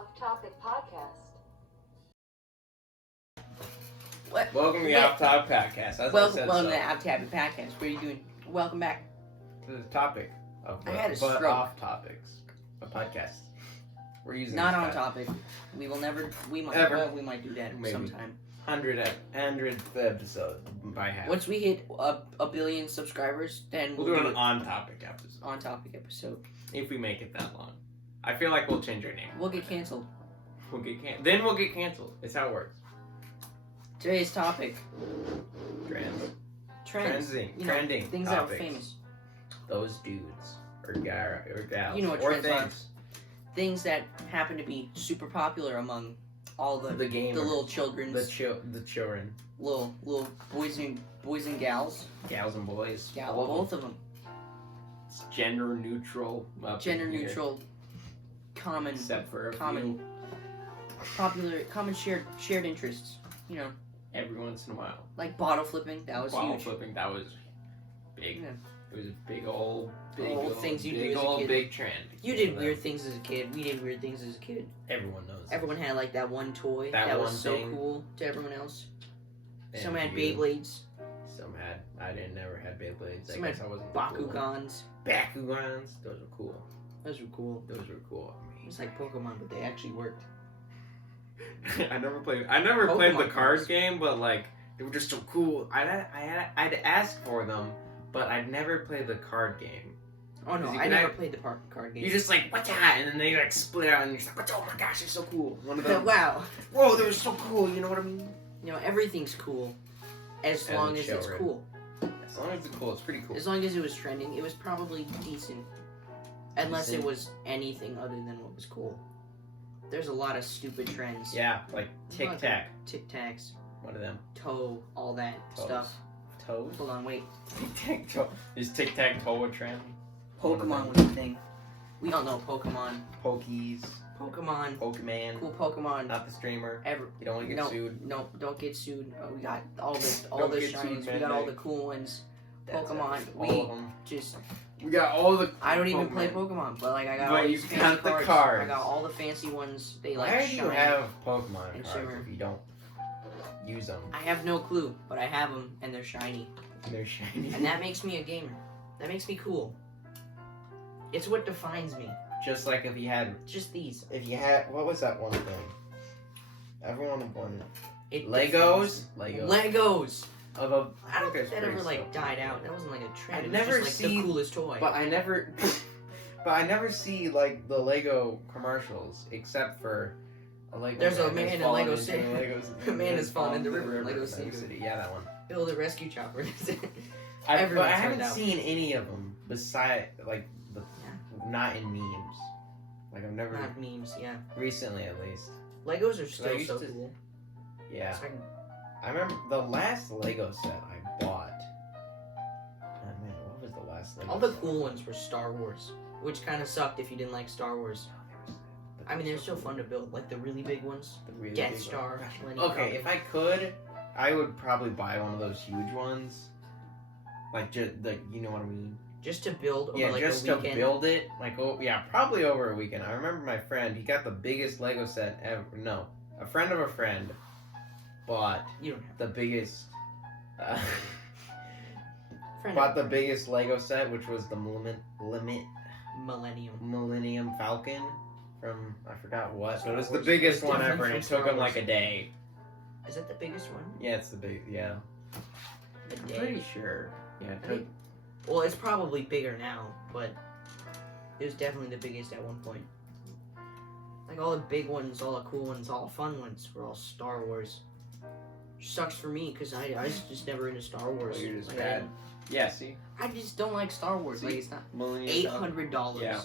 Off Topic Podcast. What? Welcome to the Off Topic Podcast. Welcome to the Off Topic Podcast. What are you doing? Welcome back to the topic of I had a but stroke. off topics of podcasts. We're using Not on that. topic. We will never. We might. Ever. Well, we might do that Maybe. sometime. 100th episode by half. Once we hit a billion subscribers, then We'll do an on topic episode on topic episode. if we make it that long. I feel like we'll change our name. We'll get canceled. Then we'll get canceled. It's how it works. Today's topic: Trends. trends. Trending things topics. that are famous. Those dudes or gals. You know what or trends are. things. Things that happen to be super popular among all the gamers. the little children's The children. little boys and gals. Gals and boys. Yeah, All of both of them. It's gender neutral. up Gender in here. neutral, common, Except for a common, few, popular, common shared interests. You know, every once in a while. like bottle flipping. That was Bottle huge. flipping, that was big. Yeah. It was a big old things you do big as a old kid. big trend. You did weird things as a kid. We did weird things as a kid. Everyone knows. Everyone had like that one toy That that was one so thing. cool to everyone else. And Some had you- Beyblades, Some had. I didn't never had Beyblades. Some I had guess I wasn't. the cool one. Bakugans. Bakugans. Those were cool. Those were cool. Those were cool. It's like Pokemon, but they actually worked. I never played the Pokemon card cards. game, but like they were just so cool. I'd ask for them, but I'd never play the card game. Oh no, 'Cause you I can never act- played the card game. You just like, what's that? And then they like split out, and you're just like, oh my gosh, it's so cool. One of them. Wow. Whoa, they were so cool. You know what I mean? You know, everything's cool as As long a as it's children. cool. As long as it's cool, it's pretty cool. As long as it was trending, it was probably decent. Unless it Decent. was anything other than what was cool. There's a lot of stupid trends. Yeah, like Tic Tac. Tic Tacs, One of them. toe, all that Toes. stuff. Toes? Hold on, wait. Tic Tac Toe. Is Tic Tac Toe a trend? Pokemon was a thing. We all know Pokemon. Pokies. Pokemon. Pokemon. Cool Pokemon. Not the streamer. Ever. You don't want to get sued. No, don't get sued. Oh, we got all the Don't get shinies. sued, We got all the man. cool ones. That's Pokemon. it. We All of them. just. We got all the. I don't even play Pokemon, but like I got But all you these got fancy the cards. cards. I got all the fancy ones. They like Why do you shine. have Pokemon and cards shimmer. if you don't use them? I have no clue, but I have them and they're shiny, They're shiny. and that makes me a gamer. That makes me cool. It's what defines me. Just like if you had. Just these. If you had. What was that one thing? Everyone wanted. It Legos? defines me. Legos. Of a. I don't think it's that pretty ever like simple. died out. That wasn't like a trend. I've It was never just, like, seen- the coolest toy. But I never. But I never see like the Lego commercials except for a Lego. There's a has man in fallen Lego into City. Legos- A man has fallen into the river, Lego in City. Yeah, that one. Build a rescue chopper. But Everyone I tried haven't out. seen any of them beside like the not in memes. Like I've never Not memes, yeah. recently at least. Legos are I still used so to- cool. Yeah, It's like- I remember the last Lego set I bought. Oh man, what was the last Lego? all the set? cool ones were Star Wars, which kind of sucked if you didn't like Star Wars. I mean, they're still fun to build, like the really big ones. The really Death big Star, one. Lenny Okay, Kravitz. if I could, I would probably buy one of those huge ones. Like just like you know what I mean? Just to build over Yeah, like just a to weekend. build it. Like probably over a weekend. I remember my friend. He got the biggest Lego set ever. No, a friend of a friend bought You don't have the biggest. friend Bought the biggest Lego set, which was the Millennium. Millennium Falcon from I forgot what, but it was the Wars. biggest It's one different ever, and from it took Star him like Wars. a day. Is that the biggest one? Yeah, it's the big. Yeah, A I'm day. pretty sure. Yeah, it I took. think- Well, it's probably bigger now, but it was definitely the biggest at one point. Like all the big ones, all the cool ones, all the fun ones were all Star Wars. Sucks for me because I was just never into Star Wars. Well, you're just Like, bad. Yeah, see, I just don't like Star Wars. See? Like it's not Millennium Falcon. $800. Yeah.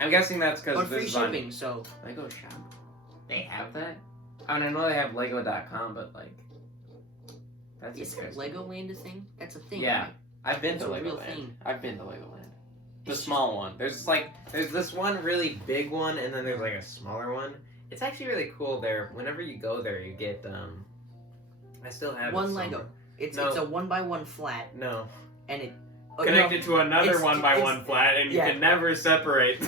I'm guessing that's because But free shipping, so Lego Shop. They have that. I mean, I know they have Lego.com, but like, that's is interesting. Legoland a thing? That's a thing. Yeah. right? I've been It's to a real Legoland. thing. I've been to Legoland. The It's small one. There's this one really big one, and then there's like a smaller one. It's actually really cool there. Whenever you go there, you get I still have One it Lego. somewhere. It's No. a 1x1 flat, No, and connected to another it's- 1x1 flat, and you yeah. can never separate.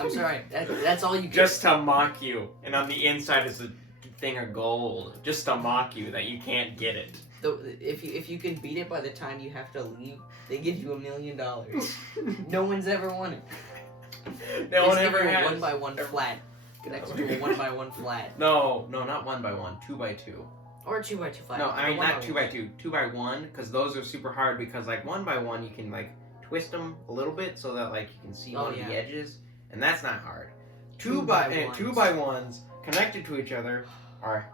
I'm sorry. That's all you get. Just to mock you, and on the inside is a thing of gold, just to mock you that you can't get it. If you can beat it by the time you have to leave, they give you $1 million. No one's ever won it. No one ever a has. 1x1 flat. Connected to a 1x1 flat. No, not 1x1, 2x2. Or a 2x2 flat. No, I mean But not 2x2, 2x1, because those are super hard. Because like 1x1, you can like twist them a little bit so that like you can see one of the edges, and that's not hard. 2x1s connected to each other are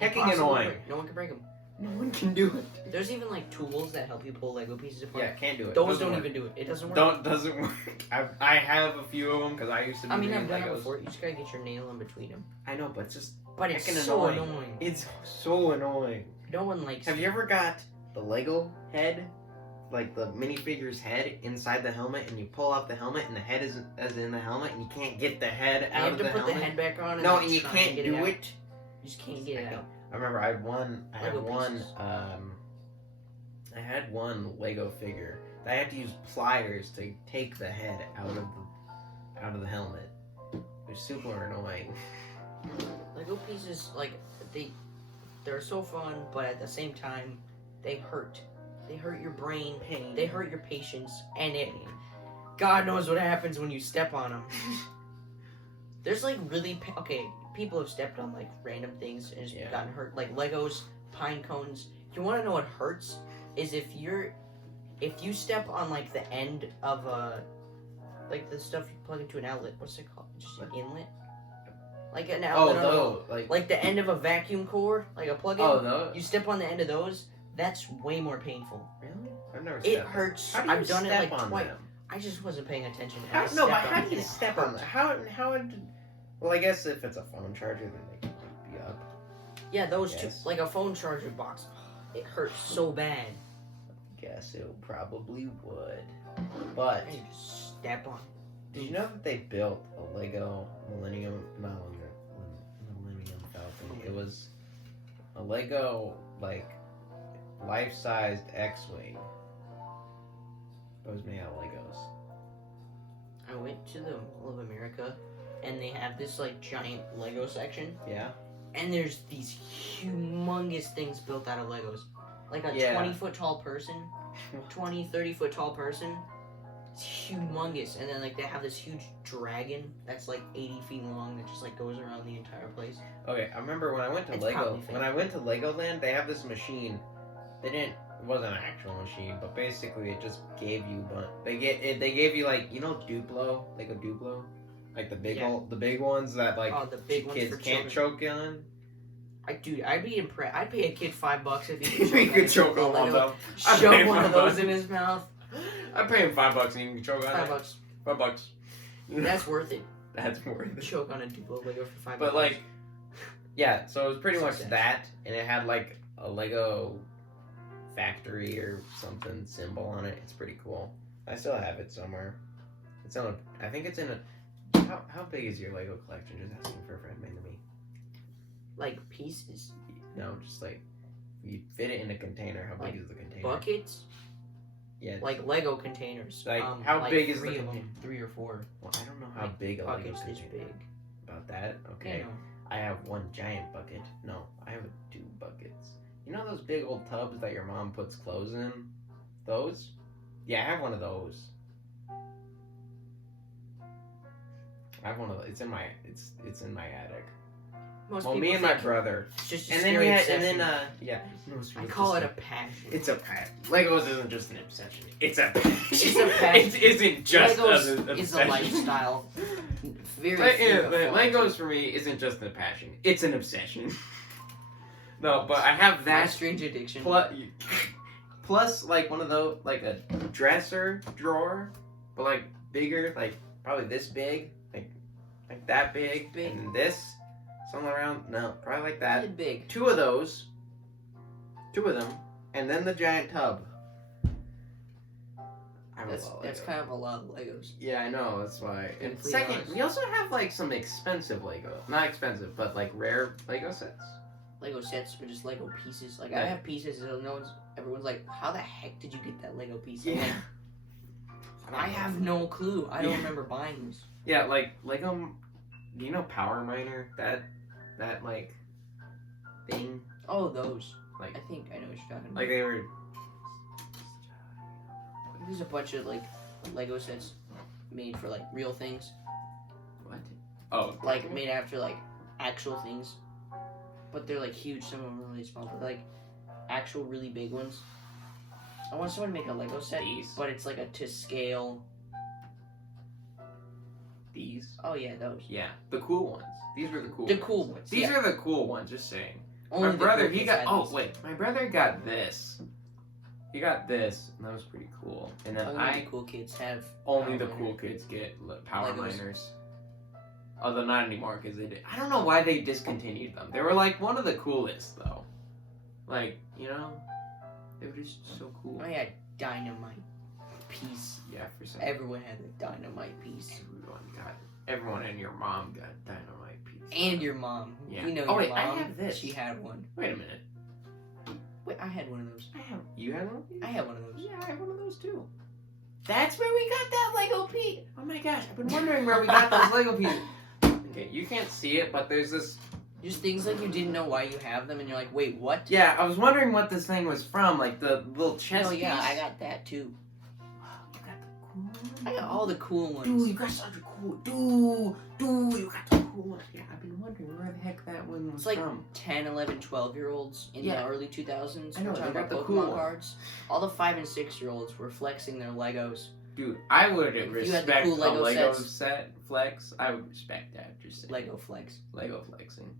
hecking annoying. No one can break them. No one can do it. There's even like tools that help you pull Lego pieces apart. Yeah, can't do it. Those don't even do it. It doesn't work. Doesn't work. I have a few of them because I used to be I've doing done it Legos. before. You just gotta get your nail in between them. I know, but it's just But it's heckin' so annoying. It's so annoying. No one likes Have you ever got the Lego head, like the minifigure's head inside the helmet, and you pull out the helmet and the head is in the helmet, and you can't get the head You out have of to the put helmet? the head back on. No, then and you try can't get do out. it. You just can't get it out. I remember I had Lego one pieces. I had one Lego figure. I had to use pliers to take the head out of the helmet. It was super annoying. Lego pieces, like they're so fun, but at the same time, they hurt. They hurt your brain. Pain. They hurt your patience, and God knows what happens when you step on them. There's like really okay. People have stepped on like random things and just gotten hurt, like Legos, pine cones. You want to know what hurts? Is if you step on like the end of like the stuff you plug into an outlet. What's it called? Just an inlet. Like an outlet. Oh, no, like the end of a vacuum cord, like a plug-in. Oh, no. You step on the end of those. That's way more painful. Really? I've never. It hurts. How do you I've done it step like on twice. them? I just wasn't paying attention. How, I no, but stepped how on do you it. step on them? How did? Well, I guess if it's a phone charger, then they can keep you up. Yeah, those two, Yes. like a phone charger box. It hurts so bad. Guess it probably would. But And you just step on. did you know that they built a Lego Millennium Falcon? It was a Lego like life-sized X-wing. It was made out of Legos. I went to the Mall of America, and they have this like giant Lego section, Yeah. and there's these humongous things built out of Legos. Like a 20-foot tall person, 20, 30-foot tall person. It's humongous. And then like they have this huge dragon that's like 80 feet long that just like goes around the entire place. Okay, I remember when I went to It's Lego. probably fake. When I went to Legoland, they have this machine. It wasn't an actual machine, but basically it just gave you. They gave you like Duplo, Lego Duplo, like the big ones that like Oh, the big ones kids for can't children. choke on. I'd be impressed. I'd pay a kid $5 if he You could choke on one though. I'd Shove pay one of $5. those in his mouth. I'd pay him $5 and he can choke on it. $5. $5. That's worth it. That's worth it. Choke on a Duplo Lego for $5. But like, yeah. So it was pretty much Success. that, and it had like a Lego factory or something symbol on it. It's pretty cool. I still have it somewhere. It's on. I think it's in a. How big is your Lego collection? Just asking for a friend, man, to me. like pieces, No, just like you fit it in a container. How big Like is the container? buckets, Yeah. like Lego containers. Like, how big is the 3 of container? them? 3 or 4. Well, I don't know how Like, big a Lego buckets this container. big. About that? Okay. You know, I have one giant bucket. No, I have 2 buckets. You know those big old tubs that your mom puts clothes in? Those? Yeah, I have one of those. I have one of those. It's in my attic. most Well, people me and my think brother. it's just a And then scary we had, obsession. yeah. I call it a passion. It's a passion. Legos isn't just an obsession. It's a passion. It's a passion. It isn't just Legos an obsession. is a lifestyle. Very Legos for me isn't just a passion. It's an obsession. No, but I have My that strange addiction. plus like one of those, like a dresser drawer, but like bigger, like probably this big, like that big, and this somewhere around. No, probably like that. It's big. 2 of those, 2 of them, and then the giant tub. I have a lot of That's Legos. kind of a lot of Legos. Yeah, I know. That's why. And Completely second, honest. we also have like some expensive Lego. Not expensive, but like rare Lego sets. Lego sets or just Lego pieces. Like I Yeah. have pieces, and everyone's like, "How the heck did you get that Lego piece?" Yeah. I'm like, I have no clue. I don't remember buying this. Yeah, like Lego. Do you know Power Miner? That like thing. Oh, those. Like I think I know what you're talking about. like they were. There's a bunch of like Lego sets made for like real things, What? Oh. like made after like actual things, but they're like huge. Some of them are really small, but like actual really big ones. I want someone to make a Lego set, These. but it's like a to scale. These. Oh yeah, those. Yeah, the cool ones. These were the cool. The ones. cool ones. These yeah. are the cool ones. Just saying. Only My the brother, cool he kids got. had Oh these. wait, my brother got this. He got this, and that was pretty cool. And then Only the cool kids have. only Power the Miner. cool kids get Power Legos. Miners. Although not anymore, because they did. I don't know why they discontinued them. They were like one of the coolest though. Like they were just so cool. Oh yeah, dynamite piece. Yeah, for some. Everyone had a dynamite piece. Everyone and your mom got dynamite piece. And your mom. Yeah. You know Oh, your wait, I mom. have this. She had one. Wait a minute. Wait, I had one of those. You had one? I had one of those. Yeah, I have one of those too. That's where we got that Lego piece. Oh my gosh, I've been wondering where we got those Lego pieces. Okay, you can't see it, but there's this. Just things like you didn't know why you have them, and you're like, wait, what? Yeah, I was wondering what this thing was from, like the little chest. Oh yeah, piece. I got that too. You got the cool one? I got all the cool ones. Dude, you got such a cool. Dude, you got the cool one. Yeah, I've been wondering where the heck that one was It's like from. 10, 11, 12-year-olds in Yeah. the early 2000s. I know, were they talking got about the Pokemon cool one. cards. All the 5 and 6-year-olds were flexing their Legos. Dude, I would If you respect had the cool Lego a Lego sets. set flex. I would respect that. Just saying. Lego flex. Lego flexing.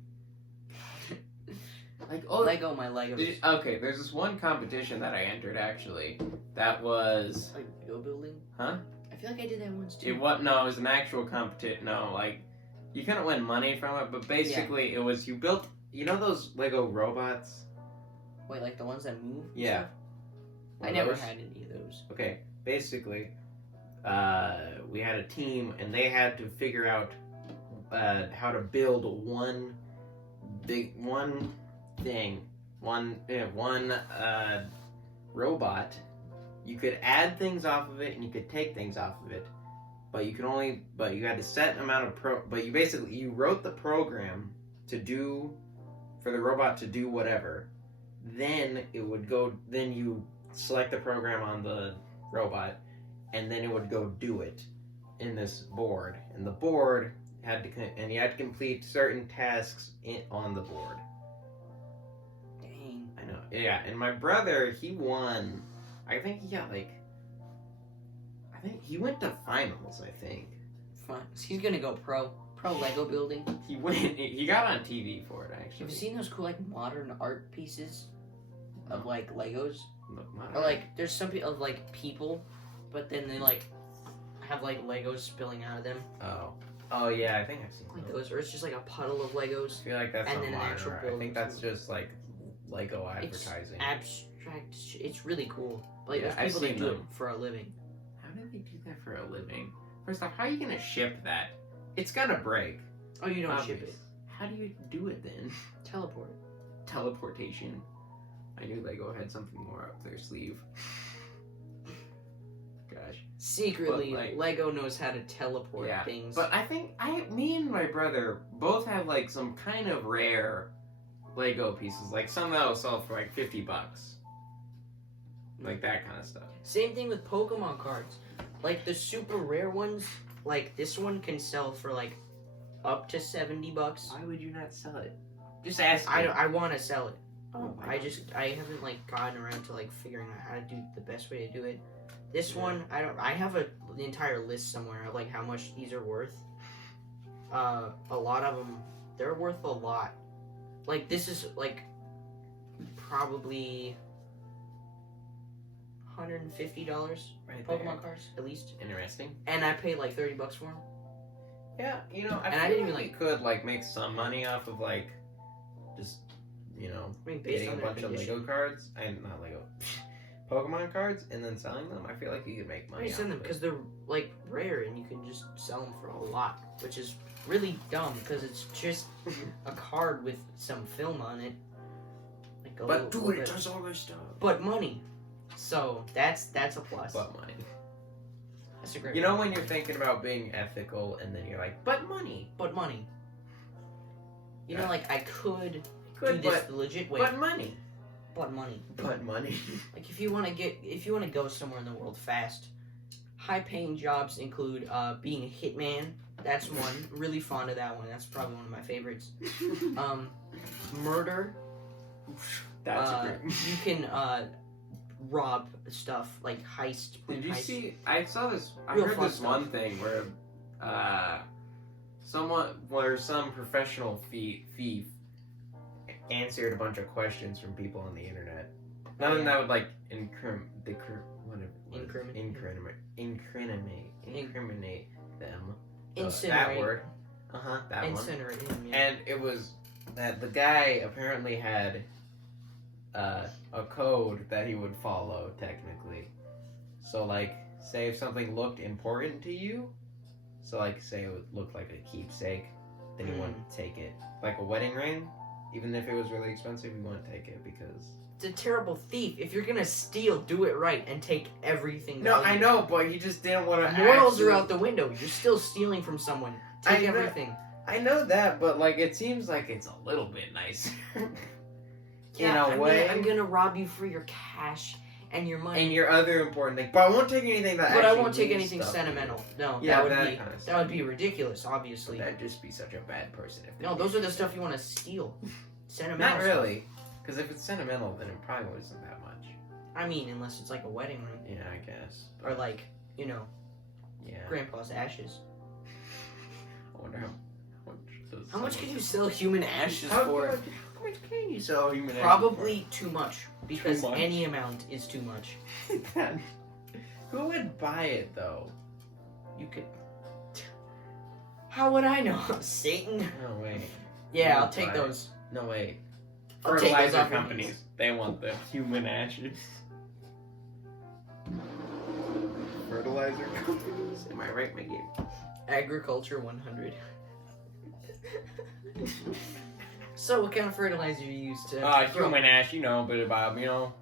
Like oh, Lego my Legos. okay. There's this one competition that I entered actually. That was Like Lego building? Huh? I feel like I did that once too. it. What? No, it was an actual competition. No, like you couldn't win money from it, but basically it was you built. You know those Lego robots? Wait, like the ones that move? and Yeah. stuff? I One of never those? had any of those. Okay, basically, we had a team, and they had to figure out how to build one robot. You could add things off of it, and you could take things off of it, but you had a set amount of But you wrote the program for the robot to do whatever. Then it would go. Then you select the program on the robot, and then it would go do it in this board. And the board you had to complete certain tasks on the board. Dang. I know. Yeah, and my brother, he won. I think he got he went to finals. I think Fun. So he's gonna go pro Lego building. he went. He got on TV for it actually. Have you seen those cool like modern art pieces of like Legos? Look, Or like there's some of like people, but then they like have like Legos spilling out of them. Oh yeah, I think I've seen Like those. those, or it's just like a puddle of Legos. I feel like that's and not then an modern actual art. I think building that's too. just like Lego advertising. It's abstract. It's really cool. Like Yeah, there's I've people that seen do them. it for a living. How do they do that for a living? First off, how are you gonna ship that? It's gonna break. Oh, you don't ship Obvious. it. How do you do it then? Teleport. Teleportation. I knew Lego had something more up their sleeve. Gosh. Secretly, But, like- Lego knows how to teleport Yeah, things. But I think me and my brother both have like some kind of rare Lego pieces. Like some that'll sell for like $50. Like that kind of stuff. Same thing with Pokemon cards. Like the super rare ones, like this one can sell for like up to $70. Why would you not sell it? Just ask me. I want to sell it. Oh, I haven't like gotten around to like figuring out how to do the best way to do it. This Yeah. one, I have the entire list somewhere of like how much these are worth. A lot of them, they're worth a lot. Like this is like probably $150 right Pokemon there. cards at least, Interesting. and I paid like $30 for them. Yeah, you know, And I I feel didn't like even, we could like make some money off of like just I mean, based getting a on their bunch of condition. Lego cards and not Lego Pokemon cards and then selling them. I feel like you could make money. I send them off of because it. they're like rare and you can just sell them for a lot, which is really dumb because it's just a card with some film on it. like a But little dude, it bit. does all this stuff. But money. So that's a plus. But money. That's a great. You know when you're thinking about being ethical, and then you're like, but money. But money. You know, Yeah. like I could Good, do this but the legit way. but money. But money. But money. Like if you want to go somewhere in the world fast, high-paying jobs include being a hitman. That's one. Really fond of that one. That's probably one of my favorites. Murder. That's a great. You can rob stuff like heist. Did you heist. see? I saw this. I Real heard fun this stuff. one thing where, some professional thief answered a bunch of questions from people on the internet. Nothing that would like incriminate them. That Incinerate. word. That one. Incinerate him. Yeah. And it was that the guy apparently had a code that he would follow technically. So like, say if something looked important to you, so like say it would look like a keepsake, then you wouldn't take it. Like a wedding ring, even if it was really expensive, you wouldn't take it because. It's a terrible thief. If you're gonna steal, do it right and take everything. No, I valuable. know, but he just didn't want to. Morals are out the window. You're still stealing from someone. Take I know- everything. I know that, but like it seems like it's a little bit nicer. Yeah, in a way. I'm gonna rob you for your cash and your money. And your other important thing, but I won't take anything that. But I actually won't take means anything stuff. sentimental. No, Yeah, that would that be kind of stuff. that would be ridiculous. Obviously, That'd just be such a bad person. If they no, did those are that. the stuff you want to steal. Sentimental. Not stuff. really, because if it's sentimental, then it probably wasn't that much. I mean, unless it's like a wedding ring Yeah, I guess. or like Yeah. grandpa's ashes. I wonder how much. How much can you sell human ashes for? How much can you sell human? Probably too much because Too much? any amount is too much. Who would buy it though? You could. How would I know? Satan? No way. Yeah, Who I'll would take buy it? those. No way. I'll take those Fertilizer off companies. They want the human ashes. Fertilizer companies. Am I right, Mickey? Agriculture 100. So, what kind of fertilizer you use to? grow? Human ash. You know, but about you know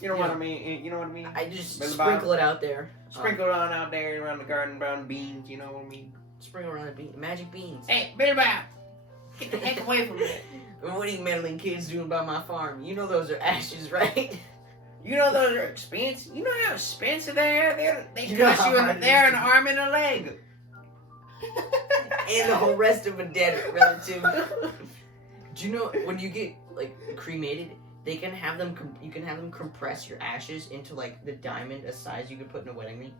what Yeah. I mean. You know what I mean. I just Bit of sprinkle it out there. Sprinkle it on out there around the garden, brown beans. You know what I mean. Sprinkle around the magic beans. Hey, Billy Bob, get the heck away from me! What are you meddling kids doing by my farm? You know those are ashes, right? You know those are expensive. You know how expensive they are. They You know cost how you hard it there is an to- arm and a leg. And the whole rest of a dead relative. Do you know when you get like cremated, they can have them. You can have them compress your ashes into like the diamond, a size you could put in a wedding ring.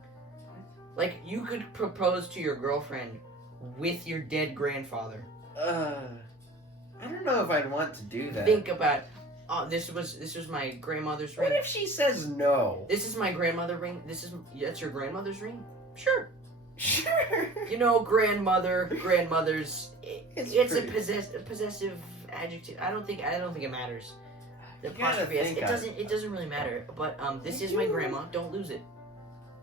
Like you could propose to your girlfriend with your dead grandfather. I don't know if I'd want to do that. Think about, oh, this was my grandmother's ring. What if she says no? This is my grandmother ring. That's your grandmother's ring. Sure. Sure. You know, grandmothers. It's a pretty- possessive adjective. I don't think it matters. The You gotta apostrophe S. think It doesn't really matter. But this is my grandma. Don't lose it.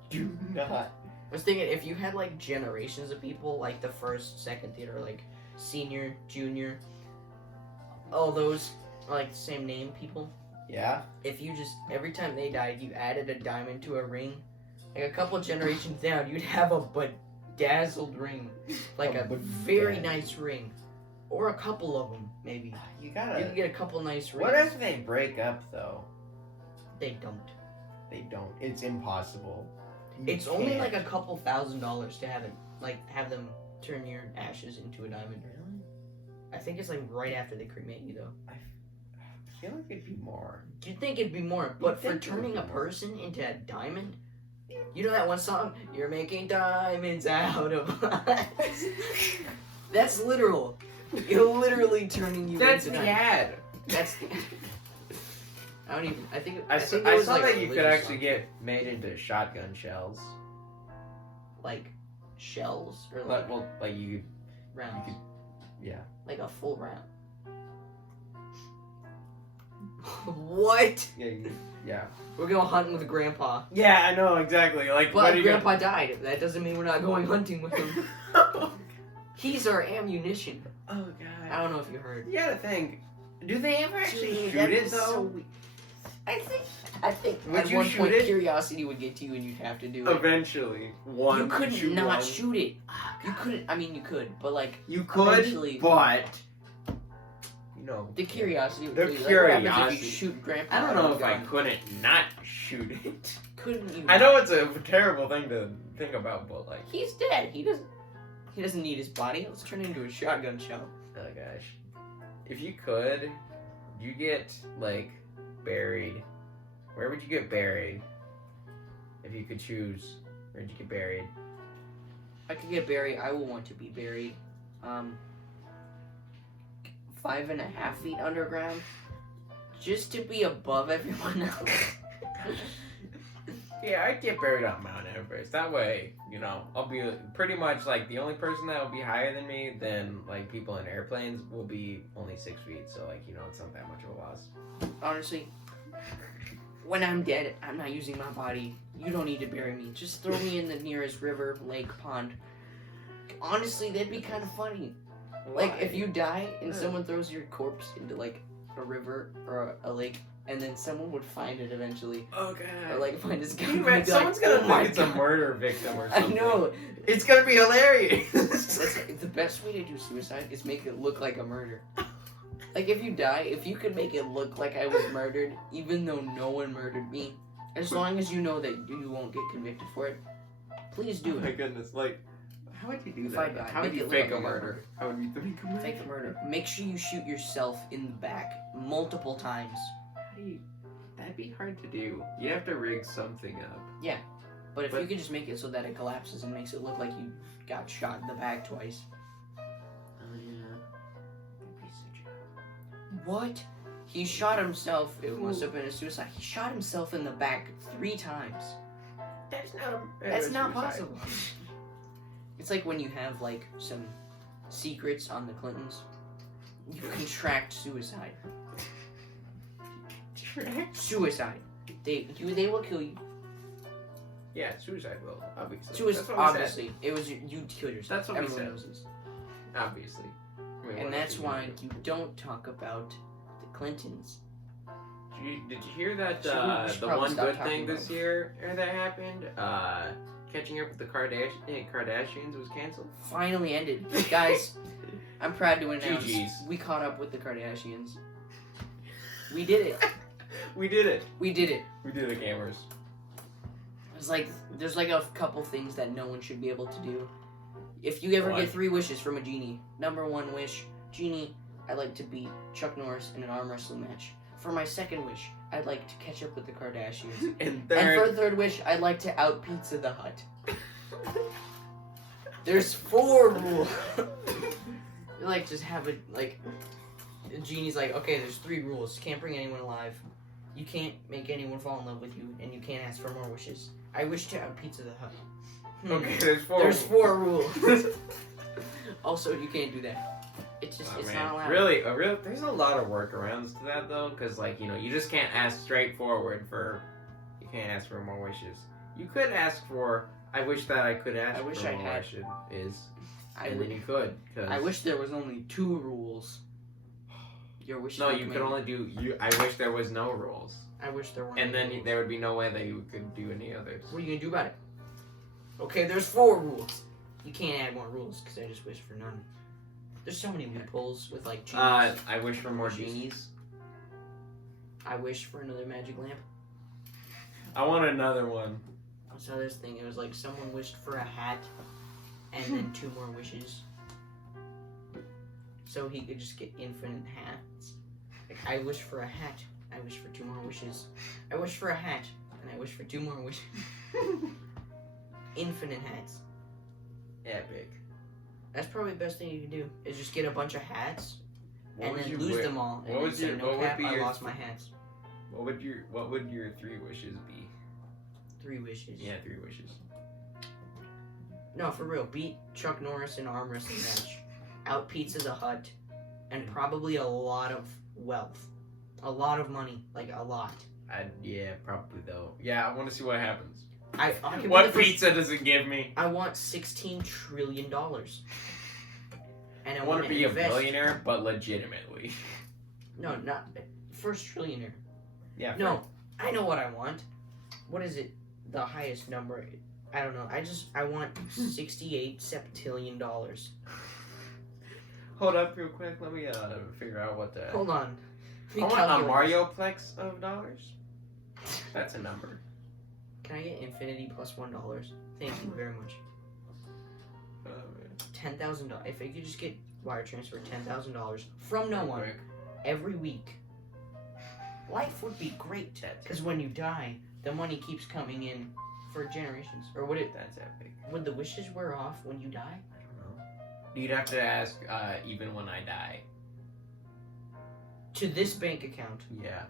Do not. I was thinking if you had like generations of people, like the first, second theater, like senior, junior, all those like same name people. Yeah. If you just every time they died, you added a diamond to a ring, like a couple generations down, you'd have a bedazzled ring, like a very nice ring, or a couple of them maybe. You You gotta. can get a couple nice rings. What if they break up though? They don't? They don't. It's impossible. You It's only can't. like a couple $1,000s to have them turn your ashes into a diamond. Really? I think it's like right after they cremate you though. I feel like it'd be more. You'd think it'd be more, but for think it would turning be a more. person into a diamond, you know that one song? You're making diamonds out of us. That's literal. You're literally turning you That's into the diamonds. ad. That's the. I don't even. I think. I think saw it was, like, that you could religious actually song. get made into shotgun shells. like shells or like Like you rounds, could, yeah. like a full round. What? Yeah. We're going hunting with Grandpa. Yeah, I know exactly. Like, what But are you Grandpa died. That doesn't mean we're not going hunting with him. gonna... He's our ammunition. Oh I god. don't know if you heard. You gotta think. Do they ever actually Dude, shoot that it is though? so weird. I think Would at you one shoot point it? curiosity would get to you and you'd have to do it. Eventually, one. You couldn't shoot not one. shoot it. You couldn't. I mean, you could, but like You could, eventually- but you know the curiosity. Would The kill you. Like, what happens curiosity. if you shoot Grandpa? I don't out know of if a I gun? couldn't not shoot it. Couldn't you? I know it's a terrible thing to think about, but like, He's dead. He doesn't need his body. Let's turn it into a shotgun shell. oh gosh, if you could, you get like buried. Where would you get buried? If you could choose, where'd you get buried? I could get buried. I will want to be buried. 5.5 feet underground, just to be above everyone else. Yeah, I'd get buried on Mount Everest. That way, you know, I'll be pretty much like the only person that will be higher than me than like people in airplanes will be only 6 feet. So like, you know, it's not that much of a loss. Honestly, when I'm dead, I'm not using my body. You don't need to bury me. Just throw me in the nearest river, lake, pond. Honestly, that'd be kind of funny. Like, if you die and someone throws your corpse into, like, a river or a lake, and then someone would find it eventually. Oh god. Or, like, find his gun. Man, someone's gonna think it's a God. murder victim or I something. know. It's gonna be hilarious. That's the best way to do suicide is make it look like a murder. Like, if you die, if you could make it look like I was murdered, even though no one murdered me, as long as you know that you won't get convicted for it, please do Oh my it. goodness, like, how would you do If that? I die, How would make you it fake look a like a murder? How would you fake a murder? Fake a murder. Make sure you shoot yourself in the back multiple times. How do you? That'd be hard to do. You have to rig something up. But if But- you could just make it so that it collapses and makes it look like you got shot in the back twice. Oh yeah. That'd be such a... What? He shot himself. It must have been a suicide. He shot himself in the back 3 times. That's not a. That's not possible. It's like when you have like some secrets on the Clintons. You contract suicide. Suicide. They will kill you. Yeah, suicide will obviously. Suicide. That's what we said. Obviously, it was you killed yourself. That's what we Everyone said. knows this. Obviously. I mean, And what that's else why you you don't talk about the Clintons. Did you hear that? So we should The probably one stop good talking thing about this year that happened. Catching up with the Kardashians was canceled. Finally ended, guys. I'm proud to announce GG's. we caught up with the Kardashians. We did it. We did it. We did it. We did it, gamers. It's like there's like a couple things that no one should be able to do. If you ever What? get 3 wishes from a genie, number 1 wish, genie, I'd like to beat Chuck Norris in an arm wrestling match. For my 2nd wish, I'd like to catch up with the Kardashians. And And for third, the 3rd wish, I'd like to out Pizza the Hut. There's 4 rules. You like just have it like the genie's like, okay, there's 3 rules. You can't bring anyone alive. You can't make anyone fall in love with you, and you can't ask for more wishes. I wish to out Pizza the Hut. okay, there's 4. There's 4 rules. Also, you can't do that. It's just, Oh, it's man. not allowed. Really, there's a lot of workarounds to that though, because like you just can't ask straightforward for. You can't ask for more wishes. You could ask for. I wish that I could ask. I wish for I more had- wishes. I And would- then you could. 'Cause I wish there was only 2 rules. Your wish. No, you could only do. I wish there was no rules, I wish there were. and then rules. there would be no way that you could do any others. What are you gonna do about it? Okay, there's 4 rules. You can't add more rules because I just wish for none. There's so many loopholes with like genies. I wish for more genies. I wish for another magic lamp. I want another one. I saw this thing. It was like someone wished for a hat, and then 2 more wishes, so he could just get infinite hats. Like I wish for a hat. I wish for 2 more wishes. I wish for a hat, and I wish for 2 more wishes. Infinite hats. Epic. That's probably the best thing you can do. Is just get a bunch of hats What and would then you lose wi- them all. And what then would say, your- no what would cap, be I your lost th- my hats. What would your 3 wishes be? 3 wishes. Yeah, 3 wishes. No, for real. Beat Chuck Norris in an arm wrestling match. Out Pizza the Hut. And probably a lot of wealth. A lot of money. Like, a lot. Yeah, probably though. Yeah, I want to see what happens. I can be What the first- pizza does it give me? I want $16 trillion. And I want to be a invest. millionaire, but legitimately. No, not first trillionaire. Yeah. No, I know what I want. What is it? The highest number? I don't know. I want $68 septillion. Hold up real quick. Let me figure out what the. Hold on. I want a Mario-plex of dollars. That's a number. Can I get infinity plus $1? Thank you very much. $10,000. If I could just get wire transfer $10,000 from no one every week, life would be great. Because when you die, the money keeps coming in for generations. Or would it? That's epic. Would the wishes wear off when you die? I don't know. You'd have to ask, even when I die. To this bank account. Yeah.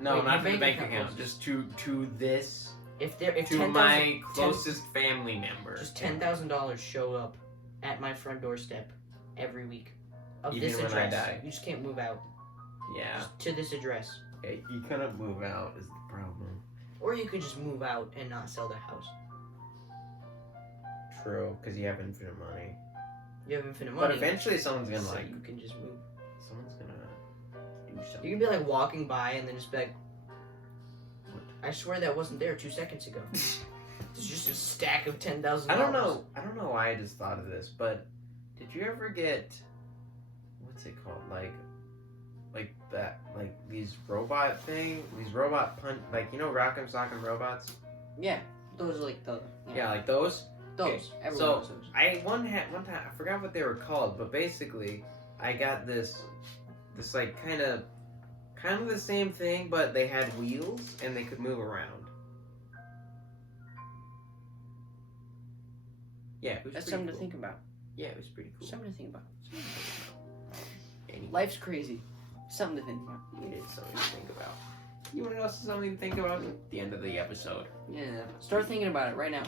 No, Wait, not your to the bank bank account account. Just to this. If to 10,000 my closest family member. just $10,000 show up at my front doorstep every week of Even this when address. I die. You just can't move out. Yeah. Just to this address. You couldn't move out is the problem. Or you could just move out and not sell the house. True, because you have infinite money. You have infinite money. But eventually someone's gonna so like. you can just move. Someone's gonna do something. You can be like walking by and then just be like, I swear that wasn't there 2 seconds ago. There's just a stack of $10,000. I don't know why I just thought of this, but did you ever get what's it called? Like that, like these robot like, you know, Rock'em Sock'em robots? Yeah, those are like the Yeah, like those. those. Okay, Everyone so knows those. I one time I forgot what they were called, but basically I got this like kind of the same thing, but they had wheels and they could move around. Yeah, it was That's pretty something cool. to think about. Yeah, it was pretty cool. Something to think about. Anyway, Life's crazy. Something to think about. it is something to think about. You want to know something to think about at the end of the episode? Yeah. Start thinking about it right now.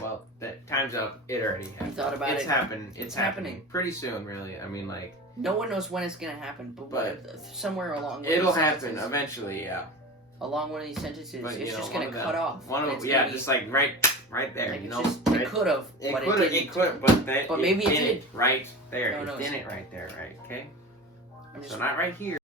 Well, that time's up. It already happened. Thought about it's it. happened. It's happening happening. pretty soon, really. I mean, like No one knows when it's gonna happen, but somewhere along. it'll these happen sentences- eventually. Yeah. Along one of these sentences, But, it's you just know, gonna cut off. One and of it's yeah, gonna be- just like right there. like, You it's know, just, right? it could have, It but could it have. didn't. It could, but that. But maybe it didn't. did. Right there. No, It no, didn't right there. Right. Okay. I'm So just not right here.